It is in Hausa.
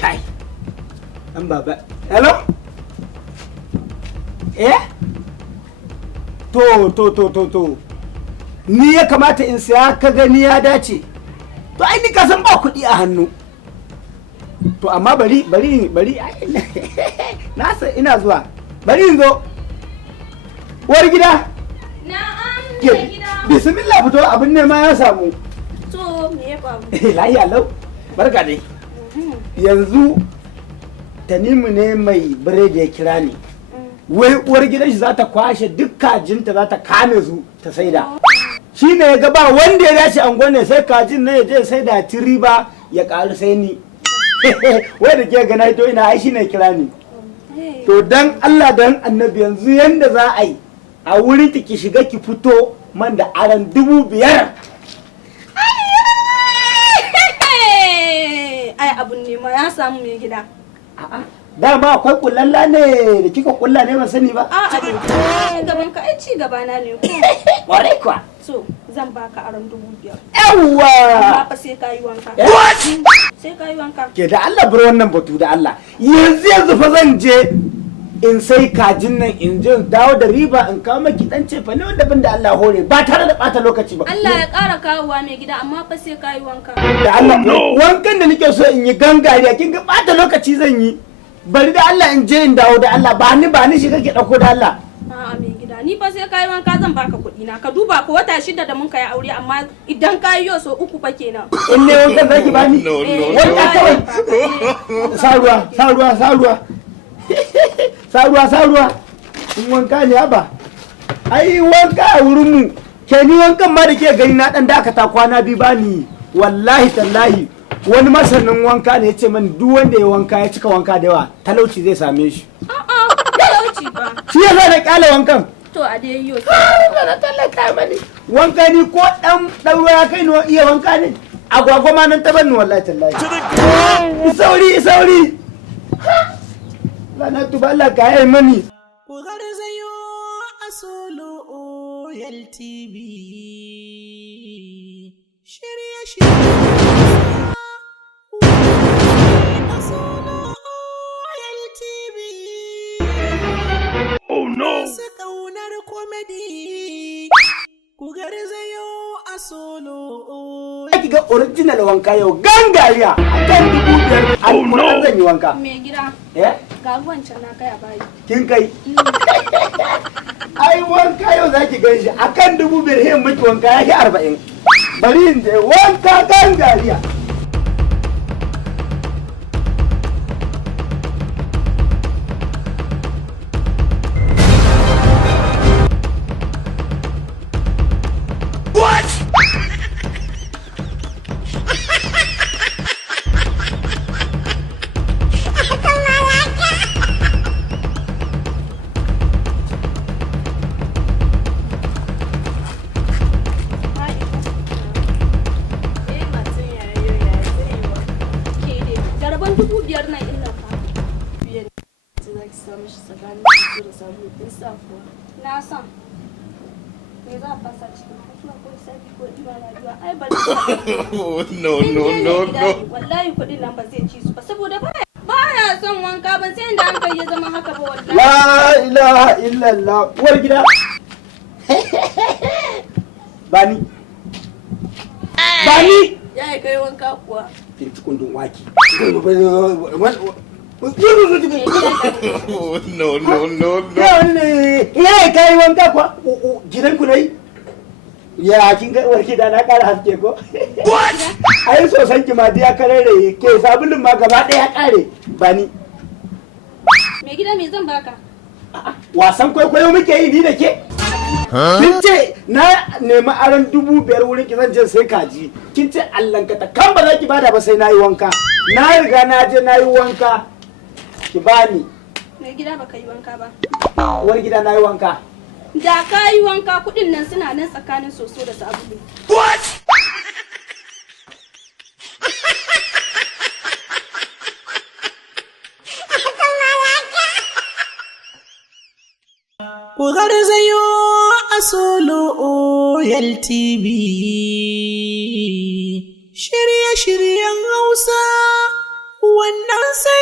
kai an baba hello to ni ya kamata in saya ka gani ya dace to ai ni ka san ba kuɗi a hannu to amma bari na san ina zuwa bari in zo uwar gida na'am gida bismillah fito abin ne ma ya samu to me ya faru lafiya lau barka dai yanzu Tanimu ne mai biredi ya kira ni wai uwar gidan shi za ta kwashe duk kajinta za ta kame su ta saida shi ne ya ga ba wanda ya dace an gwane sai kajin ne ya je sai da ci riba ya ƙaru sai ni wai da ke gana to ina ai shi ne kira ni to dan Allah dan annabi yanzu yanda za a yi a wurin ki shiga ki fito man da aran 5,000 ai abun ne ma ya samu mai gida dama akwai kullalla ne da kika kulla ne ban sani ba a'a gaban ka ai ci gaba na ne ko kwarai kwa so zan baka aron 5,000 yawwa amma fa sai kayi wanka sai kayi wanka ke da Allah bar wannan batu da Allah yanzu fa zan je in sai kajin nan in je dawo da riba in kawo maki dan cefa ne wanda bin da Allah hore ba tare da bata lokaci ba Allah ya ƙara kawowa mai gida amma fa sai kayi wanka da Allah wankan da nake so in yi gangariya kin ga bata lokaci zan yi bari da Allah in je in dawo da Allah ba ni shi kake dauko da Allah a'a mai gida ni fa sai kayi wanka zan baka kuɗi na ka duba ko wata 6 da mun kai aure amma idan kayi yo so 3 fa kenan in ne wankan zaki bani wanka kawai saruwa in wanka ne ba ai wanka a wurin mu ke ni wankan ma da ke gani na dan dakata kwana bi bani wallahi tallahi wani masanin wanka ne ya ce man duk wanda ya wanka ya cika wanka da yawa talauci zai same shi talauci ba shi yasa da kyale wankan to a dai yiwo na tallata mani wanka ni ko dan ruwa ya kai ni iya wanka ne agwagwa ma nan tabanni wallahi tallahi sauri lana tuba Allah ka yi mani ku garzayo Asolo Oil TV shirye Asolo Oil TV oh no su kaunar comedy ku garzayo Asolo ki ga original wanka yau gangariya akan 5,000 oh no zan yi wanka me gida ga ruwan can na kai a bayi kin kai ai wanka yau zaki gan shi akan 5,000 hin miki wanka yake 40 bari in je wanka gangariya na san me za a fasa cikin kasuwa ko sai ko ima na biya ai ba no wallahi kudin nan ba zai ci su ba saboda baya son wanka ba sai inda an kai ya zama haka ba wallahi la ilaha illallah uwar gida bani ya kai wanka kuwa kin ci kundin waki no. Ya kai wanka kwa gidan ku nayi. Ya kin ga warki da na kara haske ko? What? Ai so san ki ma ya karere ke sabulun ma gaba daya kare bani. Me gida me zan baka? Wasan kwaikwayo muke yi ni da ke? Kin ce na nemi aron 5,000 wurin ki zan je sai kaji. Kin ce Allah ka ta kan ba za ki bada ba sai nayi wanka. Na riga na je nayi wanka. Ki bani. Mai gida baka yi wanka ba. Uwar gida na yi wanka. Da ka yi wanka kudin nan suna nan tsakanin soso da sabulu. What? ku garzayo Asolo Oil TV shirye-shiryen Hausa wannan sai